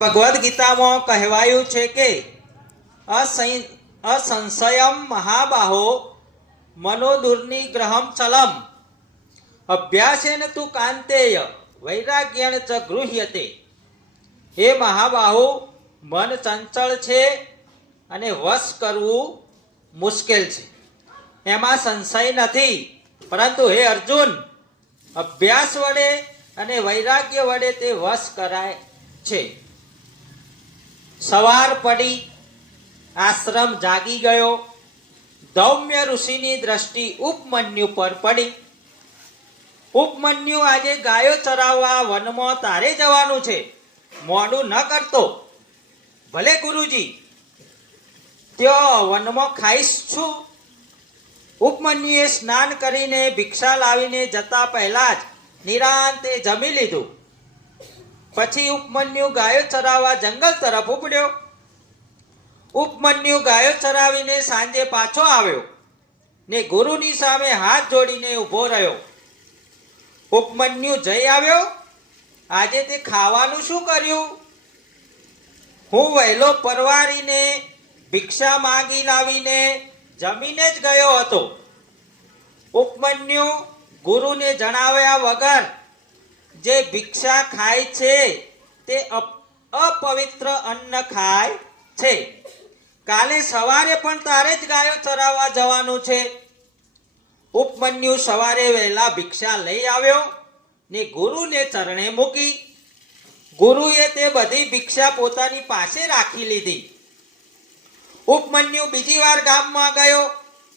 ભગવદ્ ગીતામાં કહેવાયું છે કે અસંશયમ મહાબાહો મનોદુર્નિગ્રહમ ચલમ. અભ્યાસેન તુ કાંતેય વૈરાગ્યણ ચ ગૃહ્યતે. હે મહાબાહુ, મન ચંચળ છે અને વશ કરવું મુશ્કેલ છે. એમાં સંશય નથી, પરંતુ હે અર્જુન, અભ્યાસ વડે અને વૈરાગ્ય વડે તે વશ કરાય છે. સવાર પડી આશ્રમ જાગી ગયો. દૌમ્ય ઋષિની દ્રષ્ટિ ઉપમન્યુ પર પડી. ઉપમન્યુ આજે ગાયો ચરાવવા વનમાં તારે જવાનું છે. મોડું ન કરતો. ભલે ગુરુજી, ત્યો વનમાં ખાઈશ છું. ઉપમન્યુએ સ્નાન કરીને ભિક્ષા લાવીને જતા પહેલા જ નિરાંતે જમી લીધું. પછી ઉપમન્યુ ગાયો ચરાવવા જંગલ તરફ ઉપડ્યો. ઉપમન્યુ ગાયો ચરાવીને સાંજે પાછો આવ્યો ને ગુરુની સામે હાથ જોડીને ઊભો રહ્યો. ઉપમન્યુ જઈ આવ્યો, આજે તે ખાવાનું શું કર્યું? હું વહેલો પરવારીને ભિક્ષા માગી લાવીને જમીને જ ગયો હતો. ઉપમન્યુ ગુરુને જણાવ્યા વગર જે ભિક્ષા ખાય છે, તે અપ- અપવિત્ર અન્ન ખાય છે. કાલે સવારે પણ તારે જ ગાયો ચરાવવા જવાનું છે. ઉપમન્યુ સવારે વહેલા ભિક્ષા લઈ આવ્યો ને ગુરુને ચરણે મૂકી. ગુરુએ તે બધી ભિક્ષા પોતાની પાસે રાખી લીધી. ઉપમન્યુ બીજી વાર ગામમાં ગયો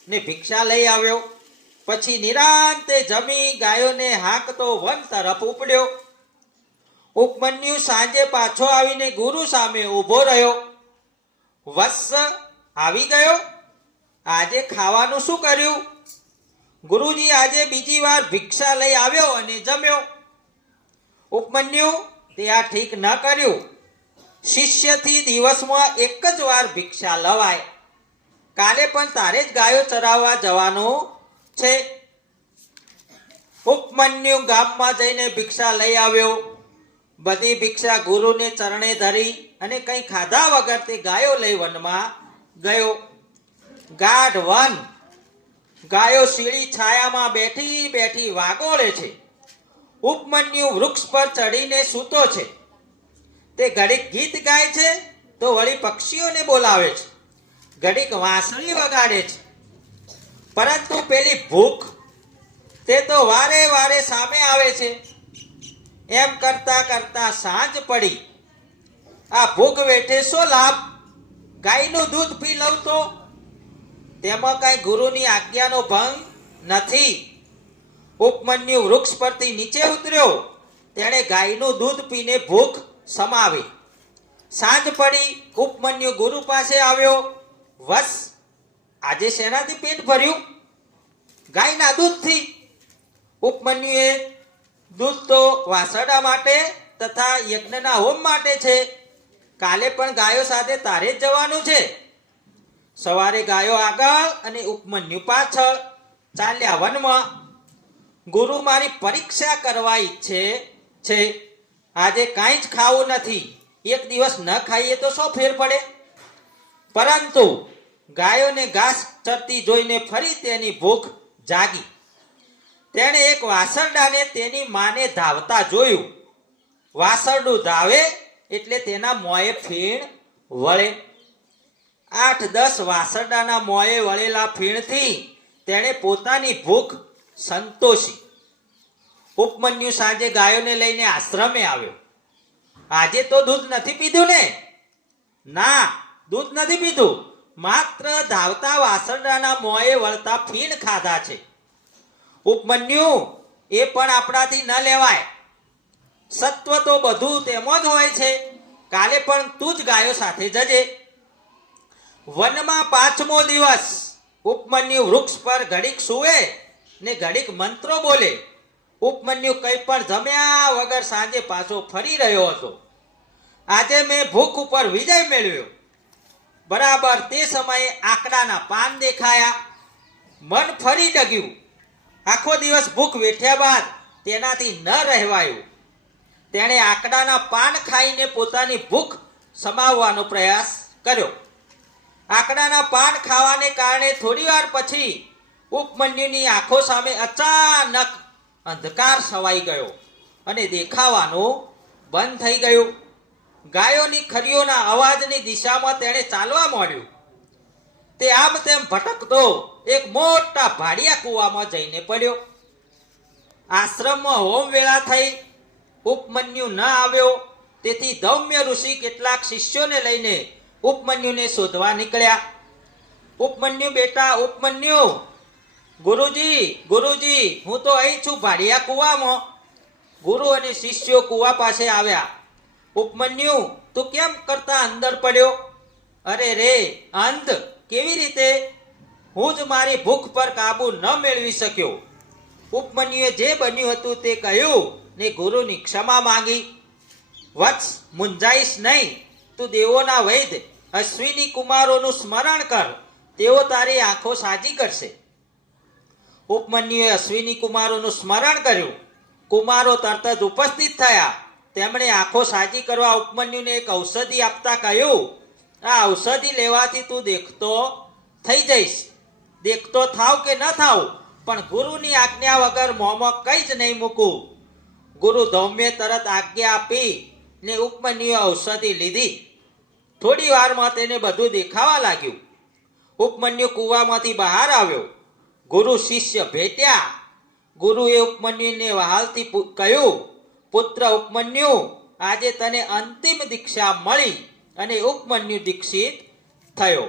ને ભિક્ષા લઈ આવ્યો. પછી નિરાંતે જમી ગાયોને હાંકતો વન તરફ ઉપડ્યો. ઉપમન્યુ સાંજે પાછો આવીને ગુરુ સામે ઊભો રહ્યો. વત્સ આવી ગયો? આજે ખાવાનું શું કર્યું? ગુરુજી આજે બીજી વાર ભિક્ષા લઈ આવ્યો અને જમ્યો. ઉપમન્યુ, તે આ ઠીક ન કર્યું. શિષ્યથી દિવસમાં એક જ વાર ભિક્ષા લવાય. કાલે પણ તારે જ ગાયો ચરાવવા જવાનું છે. ઉપમન્યુ ગામમાં જઈને ભિક્ષા લઈ આવ્યો. બધી ભિક્ષા ગુરુને ચરણે ધરી અને કંઈ ખાધા વગર તે ગાયો લઈ વનમાં ગયો. ગાઢ વન. ગાયો શીળી છાયામાં બેઠી બેઠી વાગોળે છે. ઉપમન્યુ વૃક્ષ પર ચડીને સૂતો છે. તે ઘડીક ગીત ગાય છે તો વળી પક્ષીઓને બોલાવે છે. ઘડીક વાંસળી વગાડે છે. પરંતુ પેલી ભૂખ, તે તો વારે વારે સામે આવે છે. એમ કરતા કરતા સાંજ પડી. આ ભૂખ વેઠે શો લાભ? ગાયનું દૂધ પી લઉં તો? તેમાં કાંઈ ગુરુની આજ્ઞાનો ભંગ નથી. ઉપમન્યુ વૃક્ષ પરથી નીચે ઉતર્યો. તેણે ગાયનું દૂધ પીને ભૂખ સમાવી. સાંજ પડી, ઉપમન્યુ ગુરુ પાસે આવ્યો. વસ આજે શેનાથી પેટ ભર્યું? ગાયના દૂધથી. ઉપમન્યુએ દૂધ તો વાસરડા માટે તથા યજ્ઞના હોમ માટે છે. કાલે પણ ગાયો સાથે તારે જ જવાનું છે. સવારે ગાયો આગળ અને ઉપમન્યુ પાછળ ચાલ્યા વનમાં. ગુરુ મારી પરીક્ષા કરવા ઈચ્છે છે. આજે કાંઈ જ ખાવું નથી. એક દિવસ ન ખાઈએ તો શું ફેર પડે? પરંતુ ગાયોને ઘાસ ચરતી જોઈને ફરી તેની ભૂખ જાગી. તેણે એક વાસરડાને તેની માને ધાવતા જોયું. વાસરડું ધાવે એટલે તેના મોંએ ફીણ વળે. આઠ દસ વાસરડાના મોંએ વળેલા ફીણથી તેણે પોતાની ભૂખ સંતોષી. ઉપમન્યુ સાંજે ગાયોને લઈને આશ્રમે આવ્યો. આજે તો દૂધ નથી પીધું ને? ના, દૂધ નથી પીધું. માત્ર ધાવતા વાસરડાના મોંએ વળતા ફીણ ખાધા છે. ઉપમન્યુ, એ પણ આપણાથી ન લેવાય. સત્વ તો બધું તેમ જ હોય છે. કાલે પણ તું જ ગાયો સાથે જજે. વનમાં પાંચમો દિવસ ઉપમન્યુ વૃક્ષ પર ઘડીક સૂવે ને ઘડીક મંત્રો બોલે. ઉપમન્યુ કંઈ પણ જમ્યા વગર સાંજે પાછો ફરી રહ્યો હતો. આજે મેં ભૂખ ઉપર વિજય મેળવ્યો. બરાબર તે સમયે આંકડાના પાન દેખાયા. મન ફરી ડગ્યું. આખો દિવસ ભૂખ વેઠ્યા બાદ તેનાથી ન રહેવાયું. તેણે આકડાના પાન ખાઈને પોતાની ભૂખ સમાવવાનો પ્રયાસ કર્યો. આકડાના પાન ખાવાને કારણે થોડીવાર પછી ઉપમન્યુની આંખો સામે અચાનક અંધકાર છવાઈ ગયો અને દેખાવાનું બંધ થઈ ગયું. ગાયોની ખરીઓના અવાજની દિશામાં તેણે ચાલવા માંડ્યું. તે આમ તેમ ભટકતો એક મોટા ભાડિયા કૂવામાં જઈને પડ્યો. આશ્રમમાં હોમ વેળા થઈ, ઉપમન્યુ ન આવ્યો, તેથી ધૌમ્ય ઋષિ કેટલાક શિષ્યોને લઈને ઉપમન્યુને શોધવા નીકળ્યા. ઉપમન્યુ, બેટા, ઉપમન્યુ, ગુરુજી ગુરુજી, હું તો અહીં છું ભાડિયા કૂવામાં. ગુરુ અને શિષ્યો કૂવા પાસે આવ્યા. ઉપમન્યુ, તું કેમ કરતા અંદર પડ્યો? અરે રે, અંધ, કેવી રીતે? હું જ મારી ભૂખ પર કાબુ ન મેળવી શક્યો. ઉપમન્યુએ જે બન્યું હતું તે કહ્યું, ને ગુરુની ક્ષમા માંગી. વત્સ, મુંજાઈશ નહીં. તું દેવોના વૈદ અશ્વિની કુમારોનું સ્મરણ કર. તેઓ તારી આંખો સાજી કરશે. ઉપમન્યુએ અશ્વિની કુમારોનું સ્મરણ કર્યું. કુમારો તરત જ ઉપસ્થિત થયા. તેમણે આંખો સાજી કરવા ઉપમન્યુને એક ઔષધિ આપતા કહ્યું, આ ઔષધિ લેવાથી તું દેખતો થઈ જઈશ. દેખતો થાવ કે ન થાવ, પણ ગુરુની આજ્ઞા વગર મોંમાં કંઈ જ નહીં મૂકું. ગુરુ ધૌમ્ય તરત આજ્ઞા આપી ને ઉપમન્યુએ ઔષધિ લીધી. થોડી વારમાં તેને બધું દેખાવા લાગ્યું. ઉપમન્યુ કૂવામાંથી બહાર આવ્યો. ગુરુ શિષ્ય ભેટ્યા. ગુરુએ ઉપમન્યુને વહાલથી કહ્યું પુત્ર ઉપમન્યુ આજે તને અંતિમ દીક્ષા મળી અને ઉપમન્યુ દીક્ષિત થયો.